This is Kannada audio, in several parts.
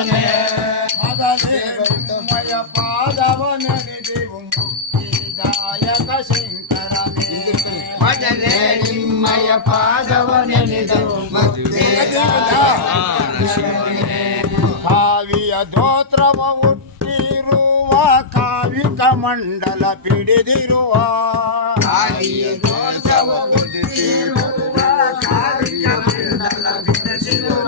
ಪರಶಿವನೇ ಮೊದಲೇ ನಿಮ್ಮಯ ಪಾದವ ನೆನೆದೆವು ಮುಕ್ತಿದಾಯಕ ಶಂಕರನೇ ಮೊದಲೇ ನಿಮ್ಮಯ ಪಾದವ ನೆನೆದೆವು ಕಾವಿಯ ಧೋತ್ರವ ಹುಟ್ಟಿರುವ ಕಾವಿಕ ಮಂಡಲ ಪಿಡಿದಿರುವ ಕಾವಿಯ ದೋಷವ ಹುಟ್ಟಿರುವ ಕಾವಿಕ ಮಂಡಲ ಬಿಡಿಸಿರುವ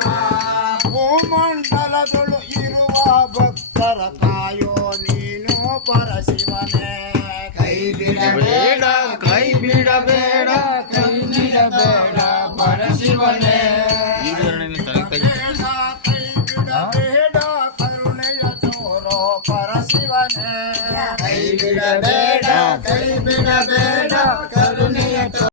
ಭೂಮಂಡಲದೊಳು ಇರುವ ಭಕ್ತರ ಕಾಯೋ ನೀನು ಪರಶಿವನೇ ಕೈ ಬಿಡಬೇಡ ಕೈ ಬಿಡಬೇಡ ಕೈ ಬಿಡಬೇಡ ಪರಶಿವನೇ ಬೇಡ ಕರುಣೆಯ ತೋರೋ ಪರಶಿವನೇ ಕೈ ಬಿಡಬೇಡ